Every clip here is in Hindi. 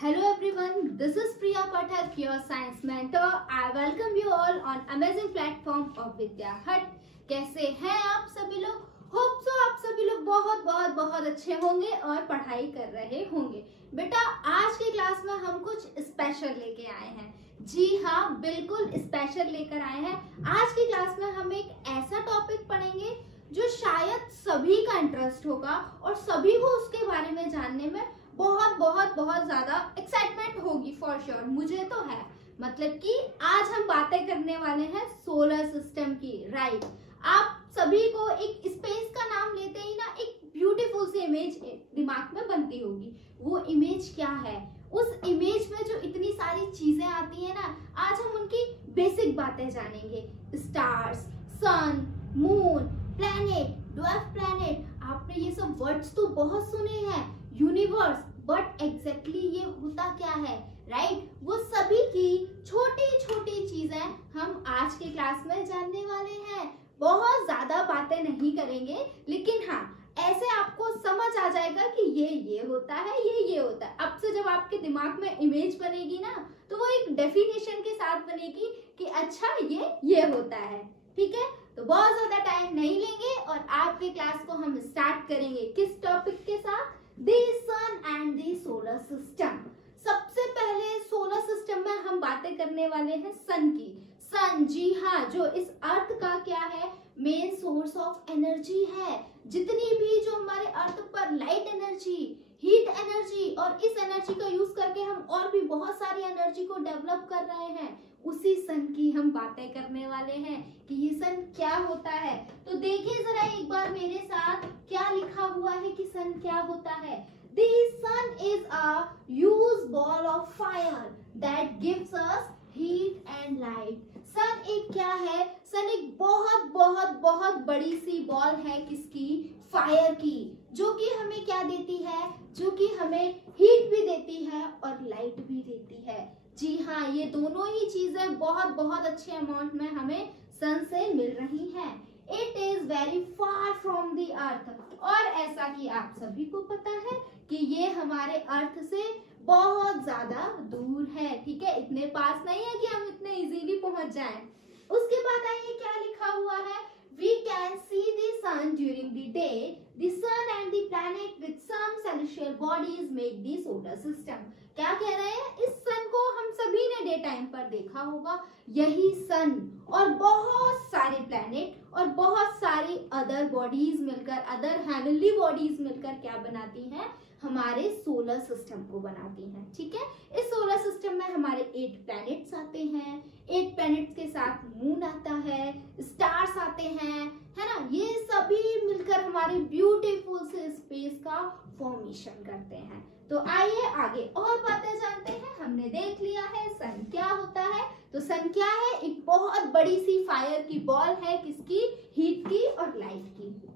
Hello everyone, this is Priya Pathak, your science mentor. I welcome you all on amazing platform of Vidya Hut. कैसे हैं आप सभी लोग? होप सो आप सभी लोग बहुत बहुत बहुत अच्छे होंगे और पढ़ाई कर रहे होंगे। बेटा आज की क्लास में हम कुछ स्पेशल लेके आए हैं। जी हाँ, बिल्कुल स्पेशल लेकर आए हैं। आज की क्लास में हम एक ऐसा टॉपिक पढ़ेंगे जो शायद सभी का इंटरेस्ट होगा और सभी को उसके बारे में जानने में बहुत बहुत बहुत ज्यादा एक्साइटमेंट होगी फॉर श्योर। मुझे तो है, मतलब कि आज हम बातें करने वाले हैं सोलर सिस्टम की। राइट, आप सभी को एक स्पेस का नाम लेते ही ना एक ब्यूटीफुल सी इमेज दिमाग में बनती होगी। वो इमेज क्या है? उस इमेज में जो इतनी सारी चीजें आती है ना, आज हम उनकी बेसिक बातें जानेंगे। स्टार्स, सन, मून, प्लैनेट, ड्वार्फ प्लैनेट, आपने ये सब वर्ड्स तो बहुत सुने हैं। यूनिवर्स, बट एग्जैक्टली ये होता क्या है? राइट, वो सभी की छोटी छोटी चीजें हम आज के क्लास में जानने वाले हैं। बहुत ज्यादा बातें नहीं करेंगे, लेकिन हाँ ऐसे आपको समझ आ जाएगा कि ये होता है, ये होता है। अब से जब आपके दिमाग में इमेज बनेगी ना, तो वो एक डेफिनेशन के साथ बनेगी कि अच्छा ये होता है। ठीक है, तो बहुत ज्यादा टाइम नहीं लेंगे और आपके क्लास को हम स्टार्ट करेंगे किस टॉपिक के साथ? The sun and the solar system. सबसे पहले सोलर सिस्टम में हम बातें करने वाले हैं सन की। सन, जी हाँ, जो इस अर्थ का क्या है? मेन सोर्स ऑफ एनर्जी है। जितनी भी जो हमारे अर्थ पर लाइट एनर्जी, हीट एनर्जी और इस एनर्जी का यूज करके हम और भी बहुत सारी एनर्जी को डेवलप कर रहे हैं, उसी सन की हम बातें करने वाले हैं कि ये सन क्या होता है। तो देखिए जरा एक बार मेरे साथ क्या लिखा हुआ है कि सन क्या होता है। The sun is a huge ball of fire that gives us heat and light. सन एक क्या है? सन एक बहुत बहुत बहुत बड़ी सी बॉल है, किसकी? फायर की, जो कि हमें क्या देती है? जो कि हमें हीट भी देती है और लाइट भी देती है। जी हाँ, ये दोनों ही चीजें बहुत बहुत अच्छे अमाउंट में हमें सन से मिल रही हैं। It is very far from the earth, और ऐसा कि आप सभी को पता है कि ये हमारे अर्थ से बहुत ज्यादा दूर है। ठीक है, इतने पास नहीं है कि हम इतने इजीली पहुंच जाएं। उसके बाद आइए क्या लिखा हुआ है। We can see the sun during the day. The sun and the planet with some celestial bodies make the solar system. क्या कह रहे हैं? इस सन को हम सभी ने डे टाइम पर देखा होगा। यही सन और बहुत सारे प्लैनेट और बहुत सारी अदर बॉडीज मिलकर, अदर हेवनली बॉडीज मिलकर क्या बनाती हैं? हमारे सोलर सिस्टम को बनाती हैं। ठीक है, इस सोलर सिस्टम में हमारे 8 प्लैनेट्स आते हैं। 8 प्लैनेट्स के साथ मून आता है, स्टार्स आते हैं, है ना। ये सभी मिलकर हमारे ब्यूटीफुल से स्पेस का फॉर्मेशन करते हैं। तो आइए आगे और बातें जानते हैं। हमने देख लिया है सन क्या होता है। तो सन क्या है? एक बहुत बड़ी सी फायर की बॉल है, किसकी? हीट की और लाइट की।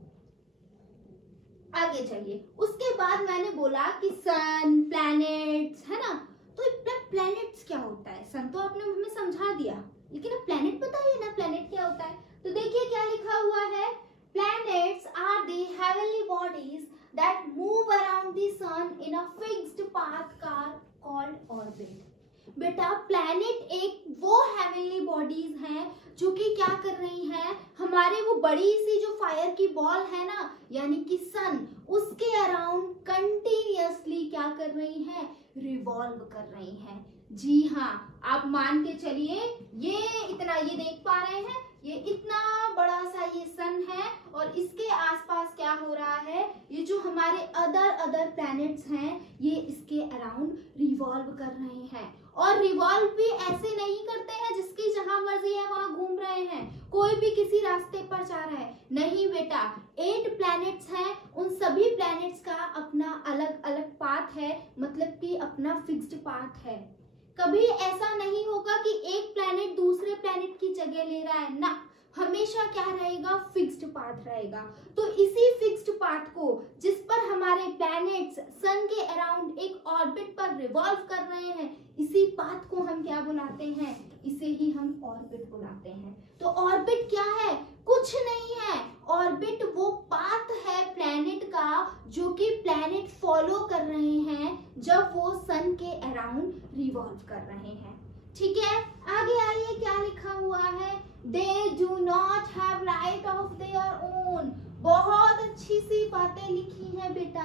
आगे चलिए, उसके बाद मैंने बोला कि सन, प्लैनेट्स, है ना। तो प्लैनेट्स क्या होता है? सन तो आपने हमें समझा दिया, लेकिन अब प्लैनेट बताइए ना, प्लैनेट क्या होता है। तो देखिए क्या लिखा हुआ है। Planets are the heavenly bodies that move around the sun in a fixed path called orbit. बेटा प्लैनेट एक वो हेवनली बॉडीज हैं जो कि क्या कर रही हैं? हमारे वो बड़ी सी जो फायर की बॉल है ना, यानी कि सन, उसके अराउंड कंटिन्यूअसली क्या कर रही हैं? रिवॉल्व कर रही हैं। जी हाँ, आप मान के चलिए, ये इतना, ये देख पा रहे हैं, ये इतना बड़ा सा ये सन है और इसके आसपास क्या हो रहा है? ये जो हमारे अदर प्लैनेट्स हैं, ये इसके अराउंड रिवॉल्व कर रहे हैं। और रिवॉल्व भी ऐसे नहीं करते हैं जिसकी जहां मर्जी है वहां घूम रहे हैं, कोई भी किसी रास्ते पर जा रहा है, नहीं बेटा। 8 प्लैनेट्स हैं, उन सभी प्लैनेट्स का अपना अलग अलग पाथ है, मतलब कि अपना फिक्स्ड पाथ है। कभी ऐसा नहीं होगा कि एक प्लैनेट दूसरे प्लैनेट की जगह ले रहा है ना, हमेशा क्या रहेगा? फिक्स्ड पाथ रहेगा। तो इसी फिक्स्ड पाथ को, जिस पर हमारे सारे प्लैनेट्स सन के अराउंड एक ऑर्बिट पर रिवॉल्व कर रहे हैं, इसी पाथ को हम क्या बुलाते हैं? इसे ही हम ऑर्बिट बुलाते हैं। तो ऑर्बिट क्या है? कुछ नहीं है, ऑर्बिट वो पाथ है प्लैनेट का जो कि प्लैनेट फॉलो कर रहे हैं जब वो सन के अराउंड रिवॉल्व कर रहे हैं। ठीक है, आगे आइए क्या लिखा हुआ है? They do not have light of their own. बहुत अच्छी सी बातें लिखी हैं बेटा।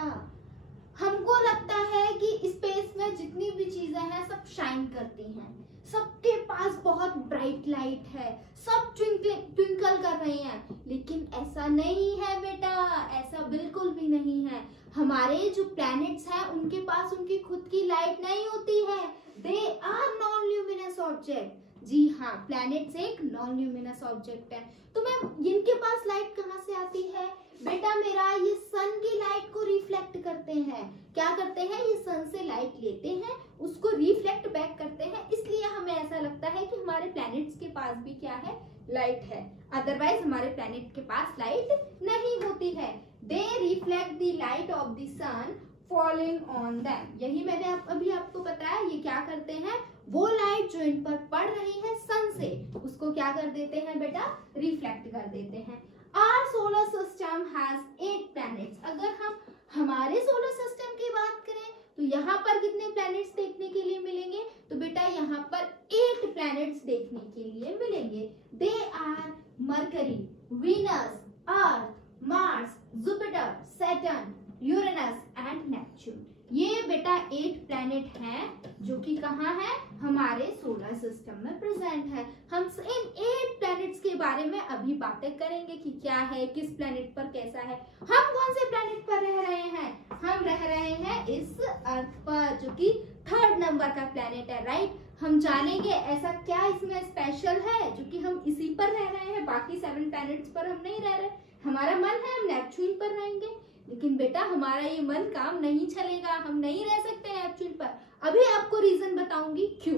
हमको लगता है कि स्पेस में जितनी भी चीजें हैं सब शाइन करती हैं, सबके पास बहुत ब्राइट लाइट है, सब ट्विंकल कर रहे हैं, लेकिन ऐसा नहीं है बेटा, ऐसा बिल्कुल भी नहीं है। हमारे जो प्लैनेट्स हैं उनके पास उनकी खुद की लाइट नहीं होती है। They are non luminous object. जी हाँ, प्लैनेट्स एक नॉन ल्यूमिनस ऑब्जेक्ट है। तो मैम इनके पास लाइट कहाँ से आती है? बेटा मेरा ये सन की लाइट को रिफ्लेक्ट करते हैं। क्या करते हैं? ये सन से लाइट लेते हैं, उसको रिफ्लेक्ट बैक करते हैं, इसलिए हमें ऐसा लगता है कि हमारे प्लैनेट्स के पास भी क्या है? लाइट है। अदरवाइज हमारे प्लैनेट के पास लाइट नहीं होती है। They reflect the light of the sun falling on them. यही मैंने अभी आपको बताया, ये क्या करते हैं? वो लाइट जो इन पर पड़ रही है सन से, उसको क्या कर देते हैं बेटा? रिफ्लेक्ट कर देते हैं। Our solar system has 8 planets। अगर हम हमारे सोलर सिस्टम की बात करें तो यहाँ पर कितने प्लैनेट्स देखने के लिए मिलेंगे? तो बेटा यहाँ पर 8 प्लैनेट्स देखने के लिए मिलेंगे। They are Mercury, Venus, Earth, Mars, Jupiter, Saturn, Uranus and Neptune. ये बेटा 8 प्लैनेट हैं जो कि कहाँ है? हमारे सोलर सिस्टम में प्रेजेंट है। हम इन 8 प्लैनेट्स के बारे में अभी बातें करेंगे कि क्या है, किस प्लैनेट पर कैसा है। हम कौन से प्लैनेट पर रह रहे हैं? हम रह रहे हैं इस अर्थ पर, जो कि 3rd नंबर का प्लैनेट है, राइट। हम जानेंगे ऐसा क्या इसमें स्पेशल है जो कि हम इसी पर रह रहे हैं, बाकी 7 प्लैनेट्स पर हम नहीं रह रहे। हमारा मन है हम नेपच्यून पर रहेंगे, लेकिन बेटा हमारा ये मन काम नहीं चलेगा, हम नहीं रह सकते नेपच्यून पर। अभी आपको रीजन बताऊंगी क्यों।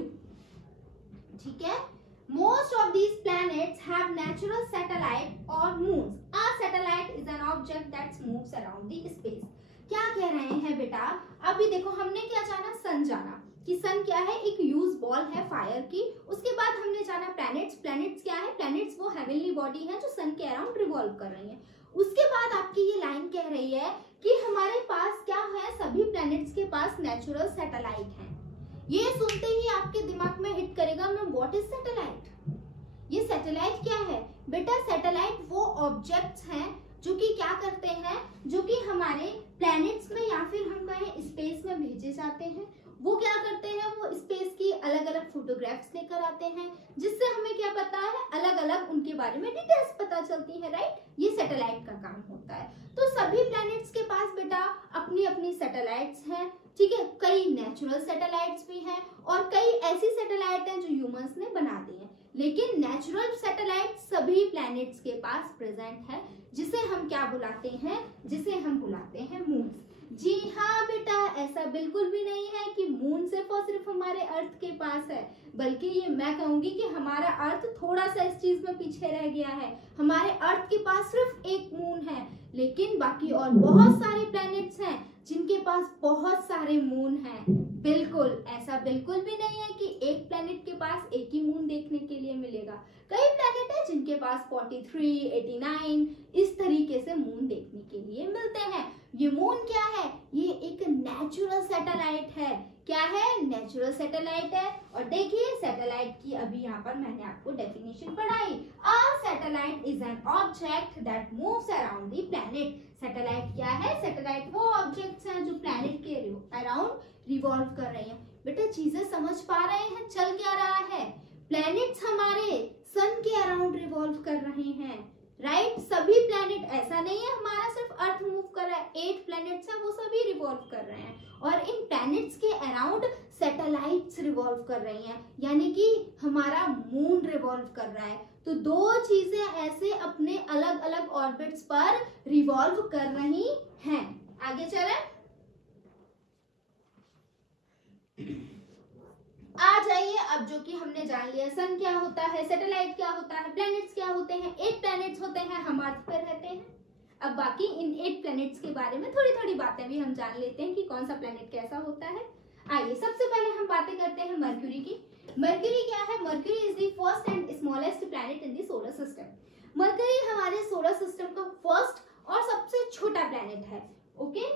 ठीक है, most of these planets have natural satellite और moons. A satellite is an object that moves around the space. क्या कह रहे हैं बेटा? अभी देखो हमने क्या जाना? सन जाना कि सन क्या है? एक यूज बॉल है फायर की। उसके बाद हमने जाना प्लैनेट्स। प्लैनेट्स क्या है? प्लैनेट्स वो हेवनली बॉडी है जो सन के अराउंड रिवॉल्व कर रही है। उसके बाद आपकी ये लाइन कह रही है कि हमारे पास क्या है? सभी प्लैनेट्स के पास नेचुरल सैटेलाइट है। ये सुनते ही आपके दिमाग में हिट करेगा, मैम व्हाट इज सैटेलाइट? ये सैटेलाइट क्या है? बेटा सैटेलाइट वो ऑब्जेक्ट्स हैं जो कि क्या करते हैं, जो कि हमारे प्लैनेट्स में या फिर हम कहें स्पेस में भेजे जाते हैं। वो क्या करते हैं? वो स्पेस की अलग अलग फोटोग्राफ्स लेकर आते हैं, जिससे हमें क्या पता है? अलग अलग उनके बारे में डिटेल्स पता चलती है, राइट। ये सैटेलाइट का काम होता है। तो सभी प्लैनेट्स के पास बेटा अपनी अपनी सैटेलाइट्स हैं, ठीक है। कई नेचुरल सैटेलाइट्स भी हैं और कई ऐसी सैटेलाइट हैं जो ह्यूमंस ने बना दी हैं, लेकिन नेचुरल सैटेलाइट सभी प्लैनेट्स के पास प्रेजेंट है, जिसे हम क्या बुलाते हैं? जिसे हम बुलाते हैं मून। जी हाँ बेटा, ऐसा बिल्कुल भी नहीं है कि मून सिर्फ और सिर्फ हमारे अर्थ के पास है, बल्कि ये मैं कहूंगी कि हमारा अर्थ थोड़ा सा इस चीज में पीछे रह गया है। हमारे अर्थ के पास सिर्फ एक मून है, लेकिन बाकी और बहुत सारे प्लैनेट्स हैं जिनके पास बहुत सारे मून हैं। बिल्कुल ऐसा बिल्कुल भी नहीं है कि एक प्लैनेट के पास एक ही मून देखने के लिए मिलेगा। कई प्लैनेट है जिनके पास 43, 89 इस तरीके से मून देखने के लिए मिलते हैं। ये मून क्या है? ये एक नेचुरल सैटेलाइट है। क्या है? नेचुरल सैटेलाइट है। और देखिए सैटेलाइट की अभी यहाँ पर मैंने आपको डेफिनेशन पढ़ाई। अ satellite is an object that moves around the planet. Satellite क्या है? सैटेलाइट वो ऑब्जेक्ट्स हैं जो प्लैनेट के अराउंड रिवॉल्व कर रहे हैं। बेटा चीजें समझ पा रहे हैं चल क्या रहा है? प्लैनेट्स हमारे सन के अराउंड रिवॉल्व कर रहे हैं, राइट। सभी प्लैनेट, ऐसा नहीं है हमारा सिर्फ अर्थ मूव कर रहा है। 8 प्लैनेट्स हैं वो सभी रिवॉल्व कर रहे हैं, और इन प्लैनेट्स के अराउंड सैटेलाइट्स रिवॉल्व कर रही हैं, यानी कि हमारा मून रिवॉल्व कर रहा है। तो दो चीजें ऐसे अपने अलग अलग ऑर्बिट्स पर रिवॉल्व कर रही हैं। आगे चलें, आ जाइए। अब जो कि हमने जान लिया सन क्या होता है, सैटेलाइट क्या होता है, प्लैनेट्स क्या होते हैं। 8 प्लैनेट्स होते हैं, हम अर्थ पर रहते हैं। अब बाकी इन 8 प्लैनेट्स के बारे में थोड़ी थोड़ी बातें भी हम जान लेते हैं कि कौन सा प्लैनेट कैसा होता है। आइए सबसे पहले हम बातें करते हैं मरक्यूरी की। मरक्यूरी क्या है? Mercury is the first and smallest planet in the solar system. Mercury हमारे सोलर सिस्टम का फर्स्ट और सबसे छोटा प्लैनेट है। Okay,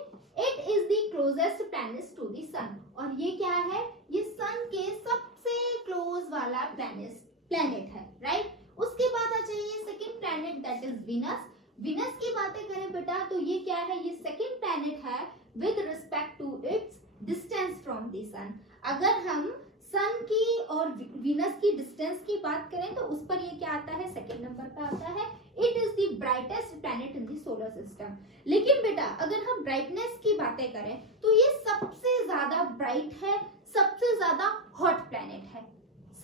it is the closest planet to the sun. और ये क्या है? ये सन के सबसे क्लोज वाला प्लैनेट है, राइट। उसके बाद आ जाइए second planet, that is Venus. Venus की बातें करें बेटा तो ये क्या है? ये सेकंड प्लैनेट है with respect to its distance from the sun. अगर हम सन की और वीनस की डिस्टेंस की बात करें तो उस पर ये क्या आता है? सेकंड नंबर पे आता है। It is the brightest planet in the solar system. लेकिन बेटा अगर हम ब्राइटनेस की बातें करें तो ये सबसे ज्यादा ब्राइट है, सबसे ज्यादा हॉट प्लैनेट है।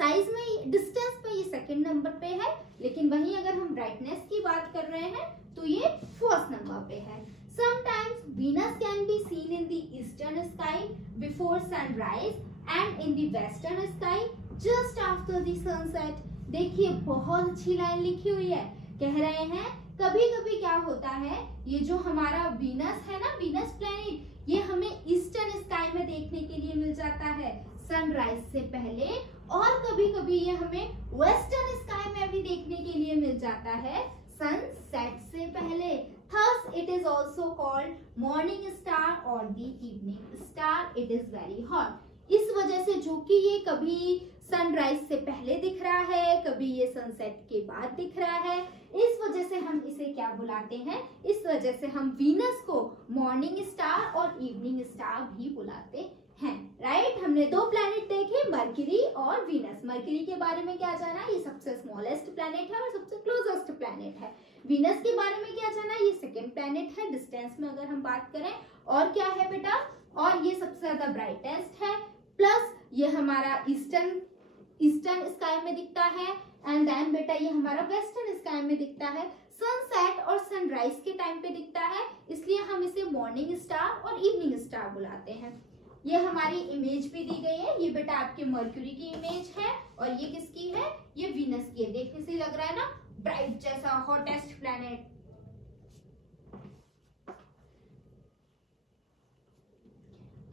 साइज में, डिस्टेंस पे ये सेकंड नंबर पे है, लेकिन वहीं अगर हम ब्राइटनेस की बात कर रहे हैं तो ये फर्स्ट नंबर पे है। Sometimes Venus can be seen in the eastern sky before sunrise and in the western sky just after the sunset। देखिए बहुत अच्छी लाइन लिखी हुई है। कह रहे हैं कभी कभी क्या होता है, ये जो हमारा वीनस है ना, वीनस प्लैनेट, ये हमें ईस्टर्न स्काई में देखने के लिए मिल जाता है सनराइज से पहले, और कभी कभी ये हमें वेस्टर्न स्काई में भी देखने के लिए मिल जाता है सनसेट से पहले। Thus it is also called morning star or the evening star. It is very hot. इस वजह से जो कि ये कभी सनराइज से पहले दिख रहा है, कभी ये सनसेट के बाद दिख रहा है, इस वजह से हम इसे क्या बुलाते हैं? इस वजह से हम वीनस को मॉर्निंग स्टार और इवनिंग स्टार भी बुलाते हैं, राइट। हमने दो प्लैनेट देखे, मरकरी और वीनस। मरकरी के बारे में क्या जाना? ये सबसे स्मॉलेस्ट प्लैनेट है और सबसे क्लोजेस्ट प्लैनेट है। वीनस के बारे में क्या जाना? ये सेकंड प्लैनेट है डिस्टेंस में अगर हम बात करें। और क्या है बेटा? और ये सबसे ज्यादा ब्राइटेस्ट है, प्लस ये हमारा ईस्टर्न स्काई में दिखता है, एंड देन बेटा ये हमारा वेस्टर्न स्काई में दिखता है, सनसेट और सनराइज के टाइम पे दिखता है, इसलिए हम इसे मॉर्निंग स्टार और इवनिंग स्टार बुलाते हैं। ये हमारी इमेज भी दी गई है, ये बेटा आपके मरक्यूरी की इमेज है, और ये किसकी है? ये वीनस की है। देखने से लग रहा है ना ब्राइट जैसा, हॉटेस्ट प्लैनेट।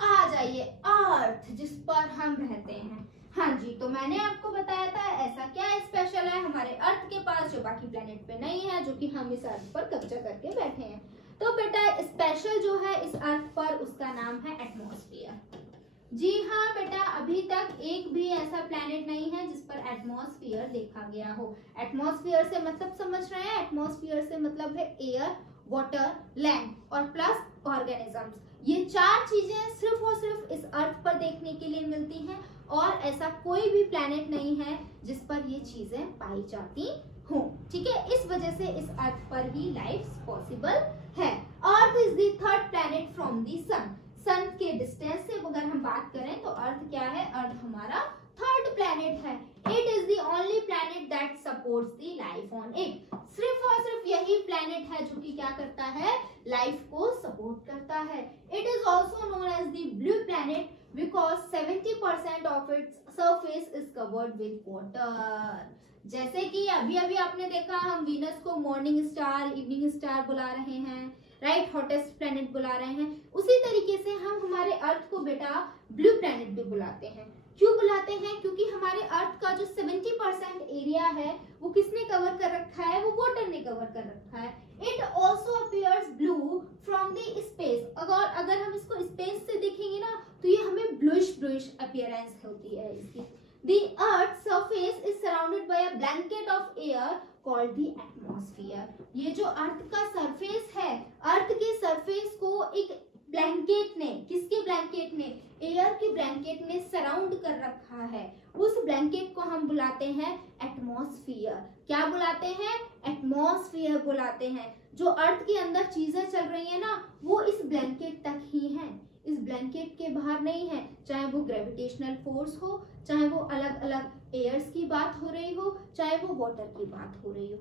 आ जाइए अर्थ, जिस पर हम रहते हैं। हाँ जी, तो मैंने आपको बताया था ऐसा क्या स्पेशल है हमारे अर्थ के पास जो बाकी प्लैनेट पे नहीं है, जो कि हम इस अर्थ पर कब्जा करके बैठे हैं। तो बेटा स्पेशल जो है इस अर्थ पर, उसका नाम है एटमॉस्फेयर। जी हाँ बेटा, अभी तक एक भी ऐसा प्लैनेट नहीं है जिस पर एटमॉस्फेयर देखा गया हो। एटमॉस्फेयर से मतलब समझ रहे हैं? एटमॉस्फेयर से मतलब है एयर, वाटर, लैंड और प्लस ऑर्गेनिजम्स। ये चार चीजें सिर्फ और सिर्फ इस अर्थ पर देखने के लिए मिलती हैं, और ऐसा कोई भी प्लैनेट नहीं है जिस पर ये चीजें पाई जाती हो। ठीक है, इस वजह से इस अर्थ पर ही लाइफ पॉसिबल है। Earth is the third planet from the sun. Sun के डिस्टेंस से अगर हम बात करें तो अर्थ क्या है? अर्थ हमारा थर्ड प्लैनेट है। It is the only planet that supports the life on it. सिर्फ और सिर्फ यही प्लैनेट है जो कि क्या करता है? लाइफ को सपोर्ट करता है। It is also known as the blue planet because 70% of its surface is covered with water. जैसे कि अभी अभी आपने देखा, हम वीनस को मॉर्निंग स्टार, इवनिंग स्टार बुला रहे हैं, राइट, हॉटेस्ट प्लैनेट बुला रहे हैं। उसी तरीके से हम हमारे अर्थ को बेटा ब्लू प्लैनेट भी बुलाते हैं। क्यों बुलाते हैं? क्योंकि हमारे अर्थ का जो 70% एरिया है वो किसने कवर कर रखा है? वो वाटर ने कवर कर रखा है। It also appears blue from the space. अगर हम इसको स्पेस से देखेंगे ना तो ये हमें ब्लूइश अपीयरेंस होती है इसकी। The Earth's surface is surrounded by a blanket of air called the atmosphere। ये जो अर्थ का सरफेस है, अर्थ के सरफेस को एक ब्लैंकेट ने, किसके ब्लैंकेट ने? एयर की ब्लैंकेट ने सराउंड कर रखा है। उस ब्लैंकेट को हम बुलाते हैं एटमॉस्फेयर। क्या बुलाते हैं? एटमॉस्फेयर बुलाते हैं। जो अर्थ के अंदर चीजें चल रही है ना, वो इस ब्लैंकेट तक ही हैं, इस ब्लैंकेट के बाहर नहीं है। चाहे वो ग्रेविटेशनल फोर्स हो, चाहे वो अलग अलग एयर्स की बात हो रही हो, चाहे वो वाटर की बात हो रही हो।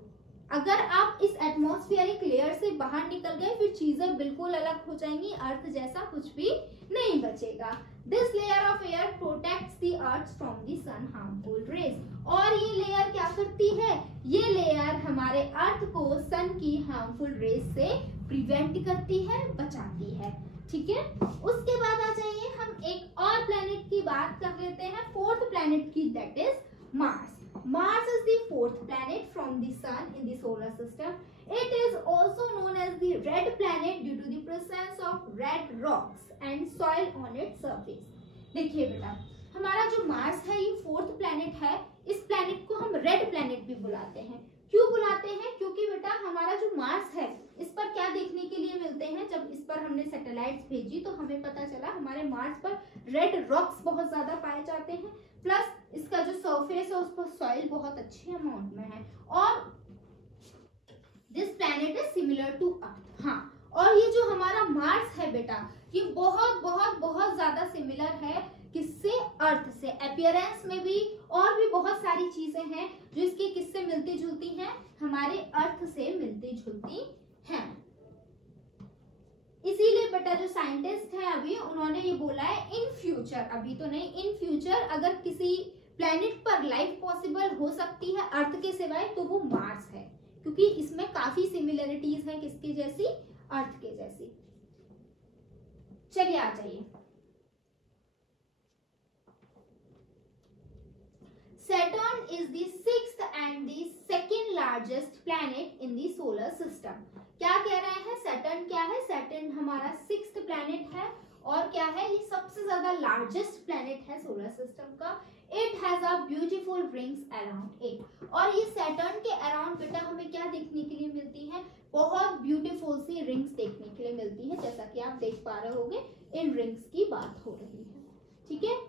अगर आप इस एटमॉस्फेरिक लेयर से बाहर निकल गए फिर चीजें बिल्कुल अलग हो जाएंगी, अर्थ जैसा कुछ भी नहीं बचेगा। This layer of air protects the earth from the sun harmful rays. और ये लेयर क्या करती है, ये लेयर हमारे अर्थ को सन की हार्मफुल रेज से प्रिवेंट करती है, बचाती है। ठीक है, उसके बाद आ जाइए हम एक और प्लेनेट की बात कर लेते हैं, फोर्थ प्लेनेट की, that is Mars. Mars is the fourth planet from the Sun in the solar system. It is also known as the red planet due to the presence of red rocks and soil on its surface. देखिए बेटा, हमारा जो मार्स है ये फोर्थ प्लैनेट है। इस प्लैनेट को हम रेड प्लैनेट भी बुलाते हैं। क्यों बुलाते हैं? क्योंकि बेटा हमारा जो मार्स है इस पर क्या देखने के लिए मिलते हैं, जब इस पर हमने सैटेलाइट्स भेजी तो हमें पता चला हमारे मार्स पर रेड रॉक्स बहुत ज्यादा पाए जाते हैं, प्लस इसका जो सरफेस है उस पर सॉइल बहुत अच्छे अमाउंट में है, और this planet is similar to earth. हाँ, और ये जो हमारा मार्स है बेटा ये बहुत बहुत बहुत ज्यादा सिमिलर है किससे, अर्थ से। अपीयरेंस में भी और भी बहुत सारी चीजें हैं जो इसकी किससे मिलती जुलती हैं, हमारे अर्थ से मिलती जुलती हैं। इसीलिए बेटा जो साइंटिस्ट है अभी उन्होंने ये बोला है इन फ्यूचर, अभी तो नहीं, इन फ्यूचर अगर किसी प्लेनेट पर लाइफ पॉसिबल हो सकती है अर्थ के सिवाय तो वो मार्स है, क्योंकि इसमें काफी सिमिलरिटीज है किसके जैसी, अर्थ के जैसी। चलिए आ जाइए, Saturn is the sixth and the second largest planet in the solar system. क्या कह रहे हैं, Saturn क्या है, Saturn हमारा सिक्स्थ प्लैनेट है और क्या है, ये सबसे ज्यादा लार्जेस्ट प्लैनेट है सोलर सिस्टम का। It has a beautiful rings around it. और ये Saturn के अराउंड बेटा हमें क्या देखने के लिए मिलती है, बहुत ब्यूटीफुल सी रिंग्स देखने के लिए मिलती है, जैसा कि आप देख पा रहे होंगे इन रिंग्स की बात हो रही है। ठीक है,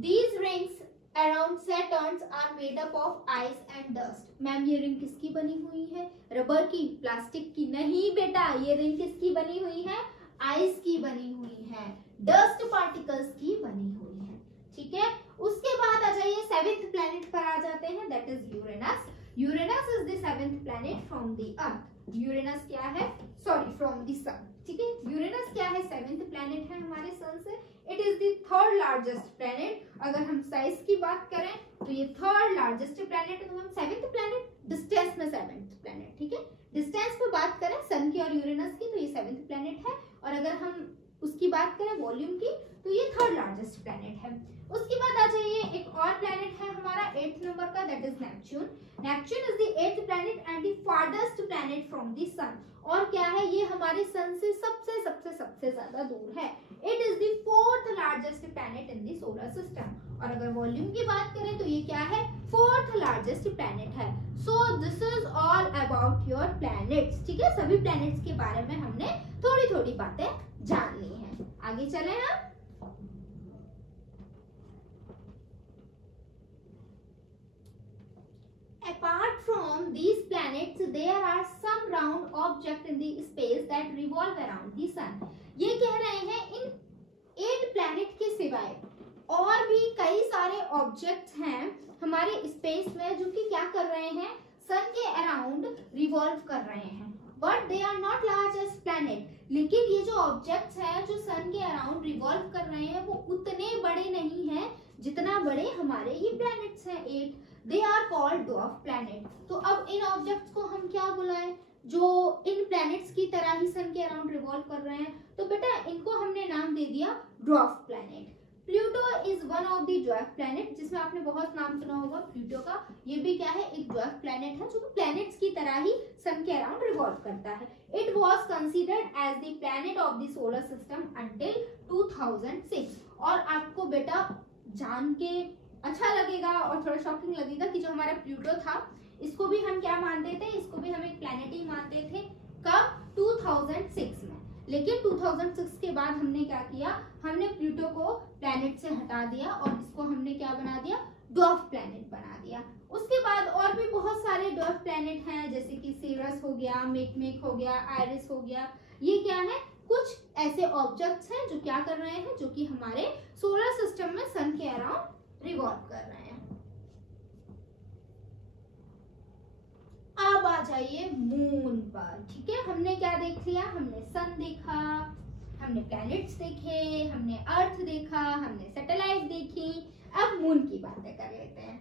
These rings around Saturn are made up of ice and dust. Ma'am ये रिंग किसकी बनी हुई है, रबर की, प्लास्टिक की? नहीं बेटा, ये रिंग किसकी बनी हुई है, आइस की बनी हुई है, डस्ट पार्टिकल्स की बनी हुई है। ठीक है, उसके बाद आ जाइए सेवेंथ प्लैनेट पर आ जाते हैं, that is Uranus. Uranus is the seventh planet from the earth. Uranus क्या है, सॉरी फ्रॉम द सन। ठीक है, यूरेनस क्या है, सेवेंथ प्लैनेट है हमारे सन से। It is the third largest planet. अगर हम साइज की बात करें तो ये थर्ड लार्जेस्ट प्लैनेट है, तो हम सेवेंथ प्लैनेट, डिस्टेंस में सेवेंथ प्लैनेट। ठीक है, डिस्टेंस पे बात करें सन की और यूरेनस की तो ये सेवेंथ प्लैनेट है, और अगर हम उसकी बात करें वॉल्यूम की तो ये थर्ड लार्जेस्ट प्लैनेट है। उसके बाद आ जाइए एक और प्लैनेट है हमारा 8th नंबर का, that is Neptune. Neptune is the 8th planet and the farthest planet from the sun. और क्या है, ये हमारे सन से सबसे सबसे सबसे ज्यादा दूर है। It is the fourth largest planet in the solar system. और अगर वॉल्यूम की बात करें तो ये क्या है, फोर्थ लार्जेस्ट प्लैनेट है। So this is all about your planets. ठीक है, सभी प्लैनेट्स के बारे में हमने थोड़ी थोड़ी बातें जान ली हैं। आगे चले हम, apart from these planets there are some round objects in the space that revolve around the sun. ये कह रहे हैं इन 8 प्लैनेट के सिवाय और भी कई सारे ऑब्जेक्ट्स हैं हमारे स्पेस में जो कि क्या कर रहे हैं, सन के अराउंड रिवॉल्व कर रहे हैं, but they are not large as planet. लेकिन ये जो ऑब्जेक्ट्स हैं जो सन के अराउंड रिवॉल्व कर रहे हैं वो उतने बड़े नहीं हैं जितना बड़े हमारे ये प्लैनेट्स हैं 8। They are called dwarf planet. तो अब इन ऑब्जेक्ट्स को हम क्या बुलाएं जो इन प्लैनेट्स की तरह ही सन के अराउंड रिवॉल्व कर रहे हैं, तो बेटा इनको हमने नाम दे दिया dwarf planet. Pluto is one of the dwarf planet, जिसमें आपने बहुत नाम सुना होगा प्लूटो का। ये भी क्या है, एक ड्वार्फ प्लैनेट है जो कि प्लैनेट्स की तरह ही सन के अराउंड रिवॉल्व करता है। It was considered as the planet of the solar system until 2006। और आपको बेटा जान के अच्छा लगेगा और थोड़ा शॉकिंग लगेगा कि जो हमारा प्लूटो था इसको भी हम क्या मानते थे, इसको भी हम एक प्लैनेट ही मानते थे। कब, 2006 में। लेकिन 2006 के बाद हमने क्या किया, हमने प्लूटो को प्लैनेट से हटा दिया और इसको हमने क्या बना दिया, ड्वार्फ प्लैनेट बना दिया। उसके बाद और भी बहुत सारे ड्वार्फ प्लैनेट हैं, जैसे कि सीरस हो गया, मेकमेक हो गया, आइरिस हो गया। ये क्या है, कुछ ऐसे ऑब्जेक्ट्स हैं जो क्या कर रहे हैं, जो कि हमारे सोलर सिस्टम में सन के अराउंड रिवॉल्व कर रहे हैं। अब अब आ जाइए मून पर। ठीक है, हमने क्या देख लिया, हमने सन देखा, हमने प्लैनेट्स देखे, हमने अर्थ देखा, हमने सैटेलाइट देखी। अब मून की बातें कर लेते हैं।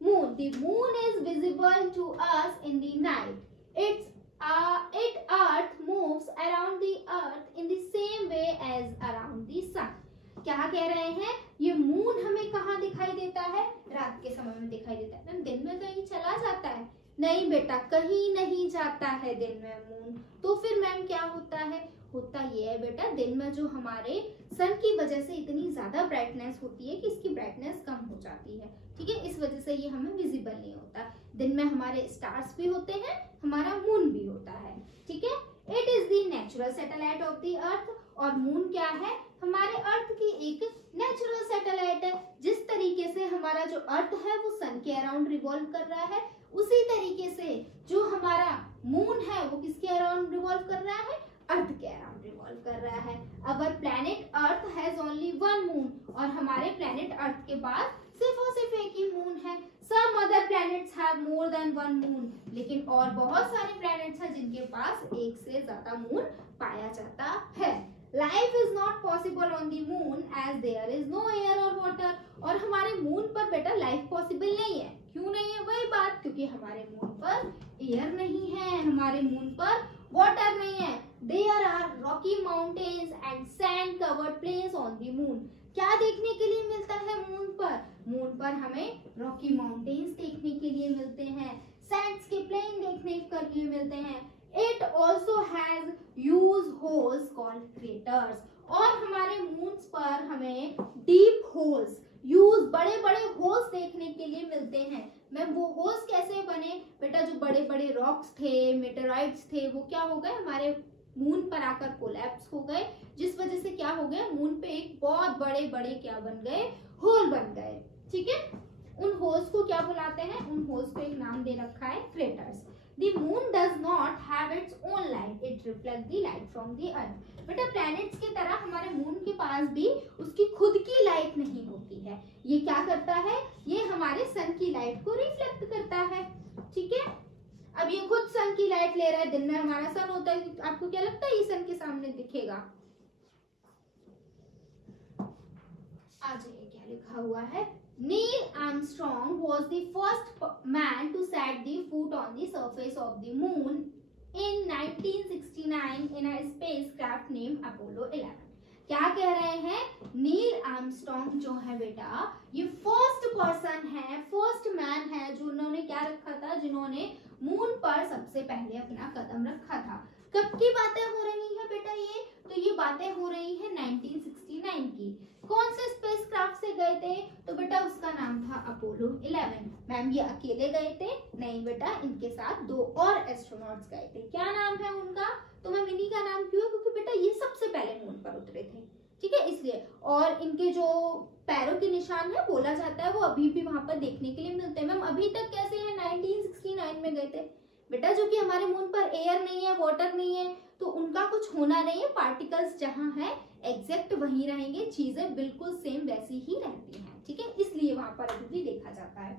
Moon, the moon is visible to us in the night. It Earth moves around the Earth in the same way as around the sun. क्या कह रहे हैं, ये मून हमें कहाँ दिखाई देता है, रात के समय में दिखाई देता है। मैम दिन में कहीं चला जाता है? नहीं बेटा, कहीं नहीं जाता है दिन में मून। तो फिर मैम क्या होता है, होता ये है बेटा, दिन में जो हमारे सन की वजह से इतनी ज्यादा ब्राइटनेस होती है कि इसकी ब्राइटनेस कम हो जाती है। ठीक है, इस वजह से ये हमें विजिबल नहीं होता। दिन में हमारे स्टार्स भी होते हैं, हमारा मून भी होता है। ठीक है, it is the natural satellite of the earth. और मून क्या है, हमारे अर्थ की एक नेचुरल सैटेलाइट है। जिस तरीके से हमारा जो अर्थ है वो सन के अराउंड रिवॉल्व कर रहा है, उसी तरीके से जो हमारा मून है वो किसके अराउंड रिवॉल्व कर रहा है, अर्थ के अराउंड रिवॉल्व कर रहा है। Our planet Earth has only one moon. और हमारे प्लैनेट अर्थ के पास सिर्फ और सिर्फ एक ही मून है। Some other planets have more than one moon. लेकिन और बहुत सारे प्लैनेट्स हैं जिनके पास एक से ज्यादा मून पाया जाता है। Life is not possible on the moon as there is no air और वाटर। और हमारे मून पर बेटा लाइफ पॉसिबल नहीं है। क्यों नहीं है, वही बात, क्योंकि हमारे मून पर एयर नहीं है, हमारे मून पर वाटर नहीं है। There are rocky mountains and sand covered plains on the moon. क्या देखने के लिए मिलता है मून पर, मून पर हमें रॉकी माउंटेन्स देखने के लिए मिलते हैं, सैंड्स के प्लेन देखने के लिए मिलते हैं। It also has huge holes called craters. और हमारे मून पर हमें डीप होल्स, ह्यूज बड़े बड़े होल्स देखने के लिए मिलते हैं। मैम वो होल्स कैसे बने बेटा, जो बड़े बड़े रॉक्स थे, मेटेराइट्स थे, वो क्या हो गए, हमारे मून पर आकर कोलैप्स हो गए, जिस वजह से क्या हो गया, मून पे एक बहुत बड़े बड़े क्या बन गए, होल बन गए। ठीक है, उन होल्स को क्या बुलाते हैं, उन होल्स को एक नाम दे रखा है craters. The moon does not have its own light. It reflects the light from the earth. बेटा प्लैनेट्स की तरह हमारे मून के पास भी उसकी खुद की लाइट नहीं होती है। ये क्या करता है, ये हमारे सन की लाइट को रिफ्लेक्ट करता है। ठीक है, अब ये खुद सन की लाइट ले रहा है, दिन में हमारा सन होता है, आपको क्या लगता है ये सन के सामने दिखेगा? आ जाइए, क्या लिखा हुआ है, Neil Armstrong was the first man to set the foot on the surface of the moon in 1969 in a spacecraft named Apollo 11. क्या कह रहे हैं, नील आर्मस्ट्रॉन्ग जो है बेटा, ये फर्स्ट पर्सन है, फर्स्ट मैन है जो उन्होंने क्या रखा था, जिन्होंने मून पर सबसे पहले अपना कदम रखा था। कब की बातें हो रही है बेटा, ये तो ये बातें हो रही है 1969 की। कौन से स्पेसक्राफ्ट से गए थे, तो बेटा उसका नाम था अपोलो 11। मैम ये अकेले गए थे? नहीं बेटा, इनके साथ दो और एस्ट्रोनॉट्स गए थे। क्या नाम है उनका, तो मैम इन्हीं का नाम क्यों, क्योंकि बेटा ये सबसे पहले मून पर उतरे थे। ठीक है, इसलिए। और इनके जो पैरों के निशान है, बोला जाता है वो अभी भी वहां पर देखने के लिए मिलते हैं। मैम अभी तक कैसे है, 1969 में गए थे बेटा, जो कि हमारे मून पर एयर नहीं है, वाटर नहीं है, तो उनका कुछ होना नहीं है। पार्टिकल्स जहां है एग्जैक्ट वहीं रहेंगे, चीजें बिल्कुल सेम वैसी ही रहती हैं। ठीक है, इसलिए वहां पर अभी भी देखा जाता है।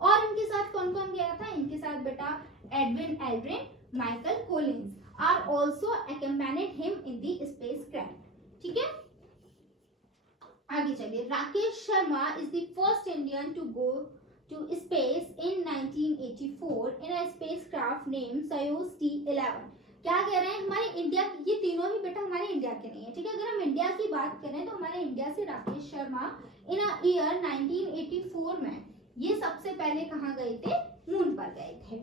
और इनके साथ कौन कौन गया था, इनके साथ बेटा Edwin Aldrin, Michael Collins are also accompanied him in the spacecraft। ठीक है, आगे चलिए। Rakesh Sharma is the first Indian to go to space in 1984 in a spacecraft named Soyuz T11। क्या कह रहे हैं, हमारे इंडिया, ये तीनों ही बेटा हमारे इंडिया के नहीं है। ठीक है, अगर हम इंडिया की बात करें तो हमारे इंडिया से राकेश शर्मा इन ईयर 1984 में ये सबसे पहले कहाँ गए थे, मून पर गए थे।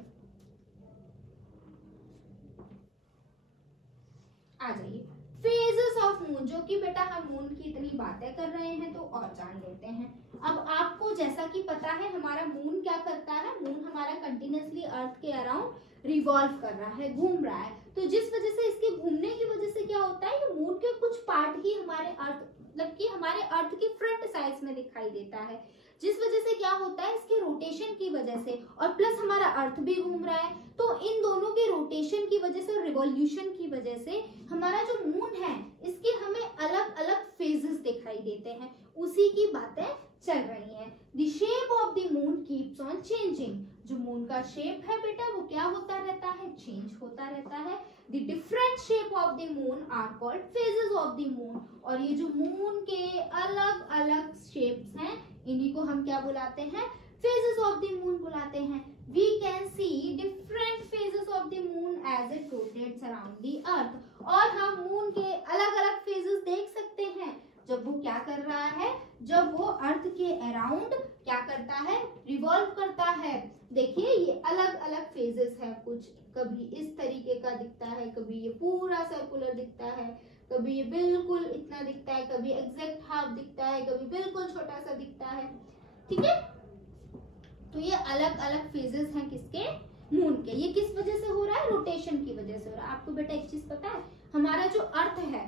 आ जाइए, फेजेस ऑफ मून, जो कि बेटा हम मून की इतनी बातें कर रहे हैं तो और जान लेते हैं। अब आपको जैसा कि पता है हमारा मून क्या करता है, मून हमारा कंटिन्यूअसली अर्थ के अराउंड रिवॉल्व कर रहा है, घूम रहा है। तो जिस वजह से इसके घूमने की वजह से क्या होता है, ये मून के कुछ पार्ट ही हमारे अर्थ, मतलब कि हमारे अर्थ की फ्रंट साइड में दिखाई देता है, जिस वजह से क्या होता है, इसके रोटेशन की वजह से, और प्लस हमारा अर्थ भी घूम रहा है, तो इन दोनों के रोटेशन की वजह से और रिवॉल्यूशन की वजह से हमारा जो मून है इसके हमें अलग अलग फेजेस दिखाई देते हैं। उसी की बातें चल रही हैं। The shape of the moon keeps on changing, जो मून का शेप है बेटा वो क्या होता रहता है, चेंज होता रहता है। The different shape of the moon are called phases of the moon, और ये जो मून के अलग अलग शेप्स हैं इन्हीं को हम क्या बुलाते हैं, फेजेस ऑफ द मून बुलाते हैं। We can see different phases of the moon as it rotates around the earth, और हम मून के अलग अलग फेजेस देख सकते हैं जब वो क्या कर रहा है, जब वो अर्थ के अराउंड क्या करता है, रिवॉल्व करता है। देखिए ये अलग अलग फेजेस है, कुछ कभी इस तरीके का दिखता है, कभी ये पूरा सर्कुलर दिखता है, कभी ये बिल्कुल इतना दिखता है, कभी एग्जैक्ट हाफ दिखता है, कभी बिल्कुल छोटा सा दिखता है। ठीक है, तो ये अलग अलग फेजेस हैं किसके, मून के। ये किस वजह से हो रहा है, रोटेशन की वजह से हो रहा है। आपको बेटा एक चीज पता है, हमारा जो अर्थ है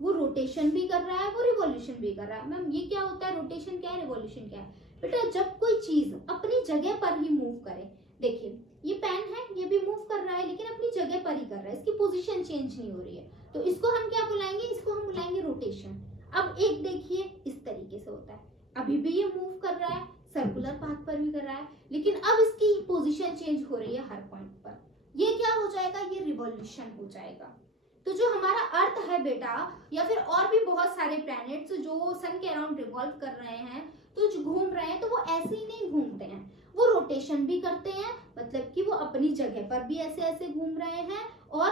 वो रोटेशन भी कर रहा है, वो रिवॉल्यूशन भी कर रहा है। मैम ये क्या होता है, रोटेशन क्या है, रिवॉल्यूशन क्या है? बेटा जब कोई चीज अपनी जगह पर ही मूव करे, देखिए ये पेन है, ये भी मूव कर रहा है लेकिन अपनी जगह पर ही कर रहा है, इसकी पोजीशन चेंज नहीं हो रही है, तो इसको हम क्या बुलाएंगे, इसको हम बुलाएंगे रोटेशन। अब एक देखिए इस तरीके से होता है, अभी भी ये मूव कर रहा है, सर्कुलर पाथ पर भी कर रहा है, लेकिन अब इसकी पोजीशन चेंज हो रही है हर पॉइंट पर, ये क्या हो जाएगा, ये रिवॉल्यूशन हो जाएगा। तो जो हमारा अर्थ है बेटा, या फिर और भी बहुत सारे प्लैनेट्स जो सन के अराउंड रिवॉल्व कर रहे हैं, तो जो घूम रहे हैं, तो वो ऐसे ही नहीं घूमते हैं, वो रोटेशन भी करते हैं, मतलब कि वो अपनी जगह पर भी ऐसे ऐसे घूम रहे हैं और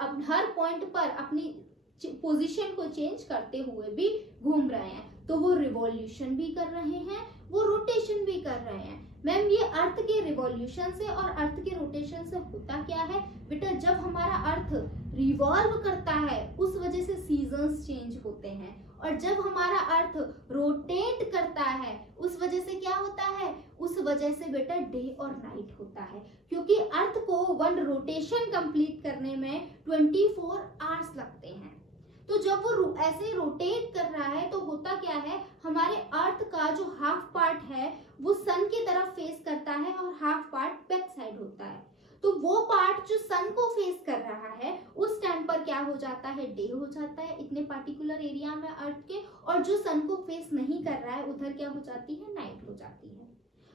अब हर पॉइंट पर अपनी पोजीशन को चेंज करते हुए भी घूम रहे हैं। तो वो रिवॉल्यूशन भी कर रहे हैं, वो रोटेशन भी कर रहे हैं। मैम ये अर्थ के रिवॉल्यूशन से और अर्थ के रोटेशन से होता क्या है बेटा, जब हमारा अर्थ रिवॉल्व करता है उस वजह से सीजन्स चेंज होते हैं, और जब हमारा अर्थ रोटेट करता है उस वजह से क्या होता है, उस वजह से बेटा डे और नाइट होता है, क्योंकि अर्थ को वन रोटेशन कंप्लीट करने में 24 आवर्स लगते हैं। तो जब वो ऐसे रोटेट कर रहा है तो होता क्या है, हमारे अर्थ का जो हाफ पार्ट है वो सन की तरफ फेस करता है और हाफ पार्ट बैक साइड होता है। तो वो पार्ट जो सन को फेस कर रहा है उस टाइम पर क्या हो जाता है, डे हो जाता है इतने पार्टिकुलर एरिया में अर्थ के, और जो सन को फेस नहीं कर रहा है उधर क्या हो जाती है, नाइट हो जाती है।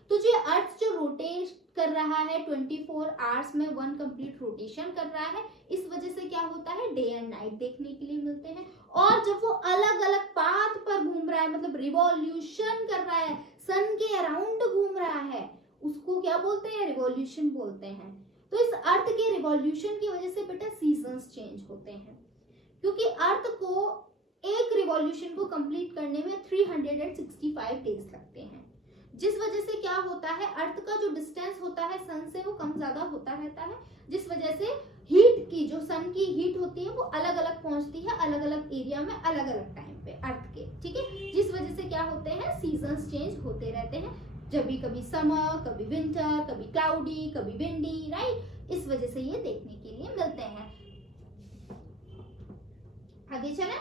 तो जो अर्थ जो रोटेट कर रहा है 24 आवर्स में वन कंप्लीट रोटेशन कर रहा है, इस वजह से क्या होता है, डे एंड नाइट देखने के लिए मिलते हैं। और जब वो अलग अलग पाथ पर घूम रहा है, मतलब रिवॉल्यूशन कर रहा है, सन के अराउंड घूम रहा है, उसको क्या बोलते हैं, रिवॉल्यूशन बोलते हैं। तो इस अर्थ के रिवॉल्यूशन की वजह से बेटा सीजन्स चेंज होते हैं, क्योंकि अर्थ को एक रिवॉल्यूशन को कंप्लीट करने में 365 डेज लगते हैं, जिस वजह से क्या होता है, अर्थ का जो डिस्टेंस होता है सन से वो कम ज्यादा होता रहता है, जिस वजह से हीट की, जो सन की हीट होती है वो अलग अलग पहुंचती है अलग अलग एरिया में अलग अलग टाइम पे अर्थ के, ठीक है, जिस वजह से क्या होते हैं, सीजन्स चेंज होते रहते हैं, जब भी कभी समर, कभी विंटर, कभी क्लाउडी, कभी विंडी, राइट, इस वजह से ये देखने के लिए मिलते हैं। आगे चलें।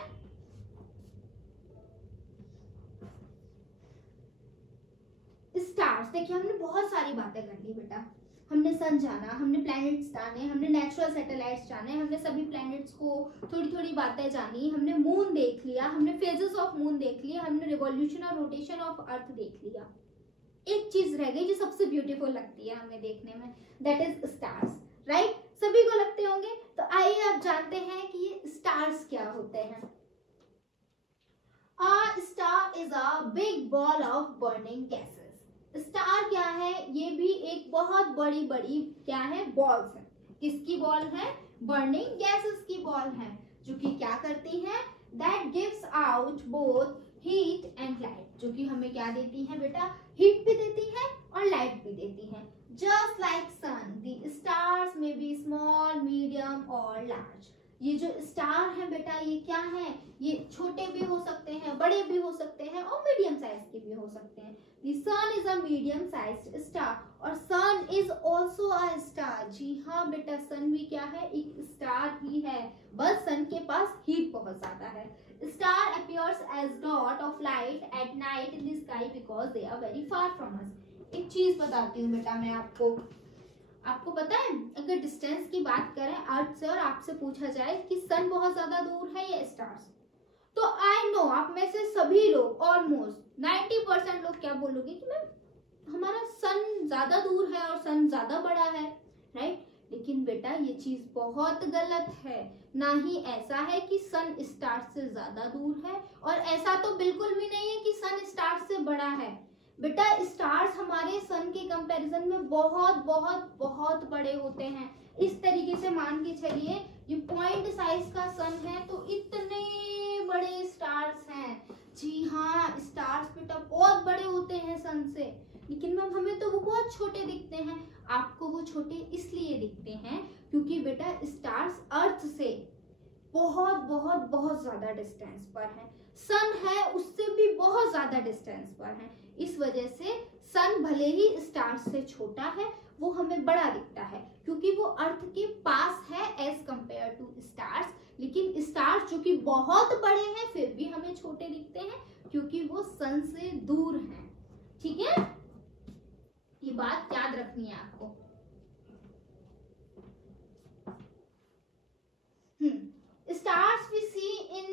स्टार्स, देखिए हमने बहुत सारी बातें कर ली बेटा, हमने सन जाना, हमने प्लैनेट्स जाने, हमने नेचुरल सैटेलाइट्स जाने, हमने सभी प्लैनेट्स को थोड़ी थोड़ी बातें जानी, हमने मून देख लिया, हमने फेजेस ऑफ मून देख लिया, हमने रिवॉल्यूशन और रोटेशन ऑफ अर्थ देख लिया। एक चीज रह गई जो सबसे ब्यूटीफुल लगती है हमें देखने में, दैट इज स्टार्स, राइट, सभी को लगते होंगे। तो आइए अब जानते हैं कि ये स्टार्स क्या होते हैं। A star is a big ball of burning gases। Star क्या है, ये भी एक बहुत बड़ी बड़ी क्या है, बॉल्स है। किसकी बॉल है, बर्निंग गैसेस की बॉल है, जो कि क्या करती है, that gives out both heat and light, जो कि हमें क्या देती है बेटा, हीट भी देती है और लाइट भी देती है। Just like sun, the stars may be small, medium और लार्ज। ये जो स्टार है बेटा, ये क्या है, ये छोटे भी हो सकते हैं, बड़े भी हो सकते हैं और मीडियम साइज के भी हो सकते हैं। The sun is a medium sized star और sun is also a star। जी हाँ बेटा, सन भी क्या है, एक स्टार ही है, बस सन के पास हीट बहुत ज्यादा है। Star appears as dot of light at night in the sky because they are very far from us। एक चीज बताती हूँ बेटा मैं आपको पता है, अगर डिस्टेंस की बात करें अर्थ से और आपसे पूछा जाए कि सन बहुत ज्यादा दूर है या स्टार्स, तो आई नो आप में से सभी सभी लोग ऑलमोस्ट 90% लोग क्या बोलोगे कि मैम हमारा सन ज्यादा दूर है और सन ज्यादा बड़ा है, राइट। लेकिन बेटा ये चीज बहुत गलत है। ना ही ऐसा है कि सन स्टार से ज्यादा दूर है और ऐसा तो बिल्कुल भी नहीं है कि सन स्टार से बड़ा है। बेटा स्टार्स हमारे सन के कंपैरिजन में बहुत बहुत बहुत बड़े होते हैं। इस तरीके से मान के चलिए ये पॉइंट साइज का सन है तो इतने बड़े स्टार्स हैं। जी हाँ, स्टार्स बेटा बहुत बड़े होते हैं सन से, लेकिन मैम हमें तो वो बहुत छोटे दिखते हैं। आपको वो छोटे इसलिए दिखते हैं क्योंकि बेटा स्टार्स अर्थ से बहुत बहुत बहुत ज्यादा डिस्टेंस पर है। सन है उससे भी बहुत ज्यादा डिस्टेंस पर है। इस वजह से सन भले ही स्टार्स से छोटा है वो हमें बड़ा दिखता है क्योंकि वो अर्थ के पास है एज कंपेयर टू स्टार्स। लेकिन स्टार्स जो कि बहुत बड़े हैं फिर भी हमें छोटे दिखते हैं क्योंकि वो सन से दूर हैं। ठीक है, ये बात याद रखनी है आपको। Stars we see in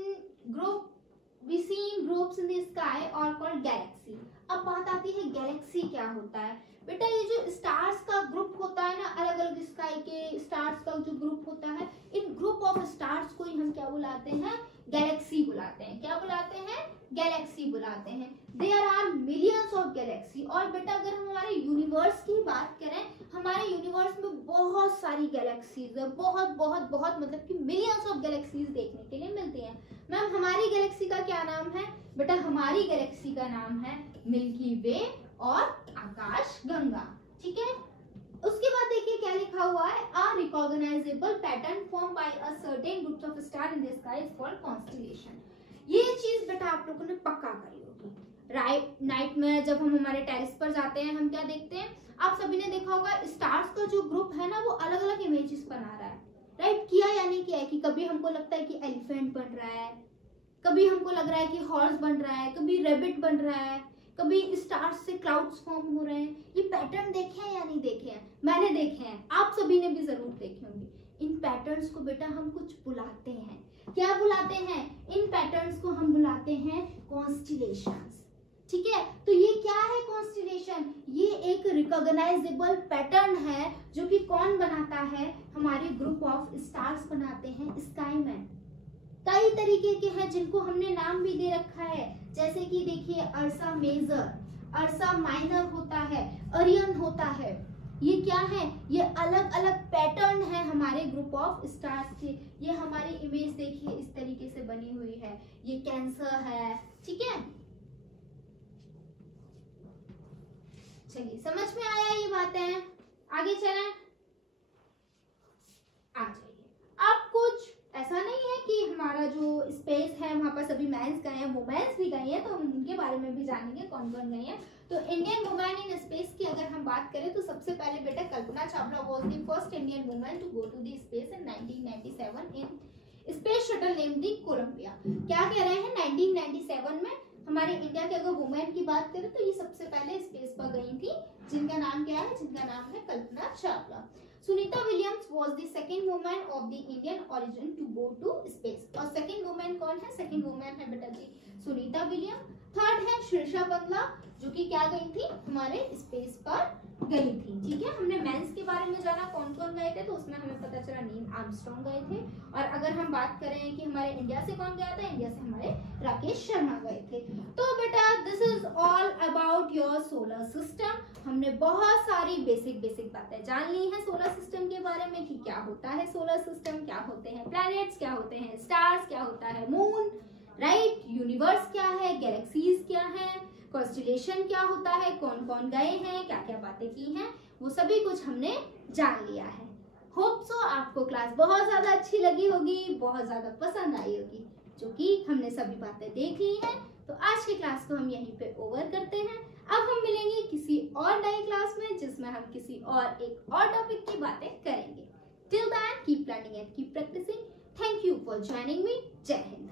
groups in the sky और कॉल्ड गैलेक्सी। अब बात आती है गैलेक्सी क्या होता है। बेटा ये जो स्टार्स का ग्रुप होता है ना, अलग अलग स्काई के स्टार्स का जो ग्रुप होता है, इन ग्रुप ऑफ स्टार्स को ही हम क्या बुलाते हैं, गैलेक्सी बुलाते हैं। क्या बुलाते हैं, गैलेक्सी बुलाते हैं। There are millions of galaxy. और बेटा अगर हम हमारे यूनिवर्स की बात करें, हमारे यूनिवर्स में बहुत सारी गैलेक्सीज है, बहुत बहुत बहुत मतलब कि मिलियंस ऑफ गैलेक्सीज देखने के लिए मिलती हैं। मैम हमारी गैलेक्सी का क्या नाम है, बेटा हमारी गैलेक्सी का नाम है मिल्की वे और आकाश गंगा। ठीक है, उसके बाद देखिए क्या लिखा हुआ है, a recognisable pattern form by a certain groups of star in the sky is called constellation. ये चीज बेटा आप लोगों ने पक्का करी होगी। नाइट में जब हम हमारे टेरेस पर जाते हैं हम क्या देखते हैं, आप सभी ने देखा होगा स्टार्स का जो ग्रुप है ना वो अलग अलग इमेजेस बना रहा है, राइट। किया या नहीं किया है कि कभी हमको लगता है कि एलिफेंट बन रहा है, कभी हमको लग रहा है कि हॉर्स बन रहा है, कभी रैबिट बन रहा है, कभी स्टार्स से क्लाउड्स फॉर्म हो रहे हैं। ये पैटर्न देखे हैं या नहीं देखे हैं, मैंने देखे हैं, आप सभी ने भी जरूर देखे होंगे। इन पैटर्न्स को बेटा हम कुछ बुलाते हैं, क्या बुलाते हैं, इन पैटर्न्स को हम बुलाते हैं कॉन्स्टेलेशंस। ठीक है, तो ये क्या है कॉन्स्टेलेशन, ये एक रिकॉग्नाइजेबल पैटर्न है जो कि कौन बनाता है, हमारे ग्रुप ऑफ स्टार्स बनाते हैं स्काई में। कई तरीके के हैं जिनको हमने नाम भी दे रखा है, जैसे कि देखिए अर्सा मेजर, अर्सा माइनर होता है, अरियन होता है। ये क्या है, ये अलग अलग पैटर्न है हमारे ग्रुप ऑफ स्टार्स के। ये हमारी इमेज देखिए इस तरीके से बनी हुई है, ये कैंसर है। ठीक है, चलिए समझ में आया ये बातें, आगे चलें। आ जाइए, अब कुछ ऐसा नहीं है कि हमारा जो स्पेस है वहां पर सभी मैंस गए हैं, वुमेन्स भी गई हैं, तो हम उनके बारे में भी जानेंगे कौन कौन गई हैं। तो इंडियन वुमेन इन स्पेस की अगर हम बात करें तो सबसे पहले बेटा Kalpana Chawla was the first Indian women to go to the space in 1997 in space shuttle name the Columbia. क्या कह रहे हैं, 1997 में हमारे इंडिया के अगर वुमेन की बात करें तो ये सबसे पहले स्पेस पर गई थी, जिनका नाम क्या है, जिनका नाम है Kalpana Chawla. Sunita Williams was the second woman of the Indian origin to go to space। और सेकंड वुमेन कौन है, सेकंड वुमेन है बेटा जी सुनीता विलियम। थर्ड है शीर्षा बंगला जो कि क्या गई थी, हमारे स्पेस पर गई थी। ठीक है, हमने मेंस के बारे में जाना कौन कौन गए थे, तो उसमें हमें पता चला नील आर्मस्ट्रॉन्ग गए थे। और अगर हम बात करें कि हमारे इंडिया से कौन गया था, इंडिया से हमारे राकेश शर्मा गए थे। तो बेटा this is all about your solar system. हमने बहुत सारी बेसिक बातें जान ली हैं सोलर सिस्टम के बारे में कि क्या होता है सोलर सिस्टम, क्या होते हैं प्लैनेट्स, क्या होते हैं स्टार्स, क्या होता है मून, राइट, यूनिवर्स क्या है, गैलेक्सीज क्या है, कॉन्स्टेलेशन क्या होता है, कौन कौन गए हैं, क्या क्या बातें की हैं, वो सभी कुछ हमने जान लिया है। होप सो आपको क्लास बहुत ज्यादा अच्छी लगी होगी, बहुत ज्यादा पसंद आई होगी, जो कि हमने सभी बातें देख ली हैं। तो आज की क्लास को हम यहीं पे ओवर करते हैं। अब हम मिलेंगे किसी और नई क्लास में जिसमें हम किसी और एक और टॉपिक की बातें करेंगे। Till then keep learning and keep practising. Thank you for joining me. Jai Hind.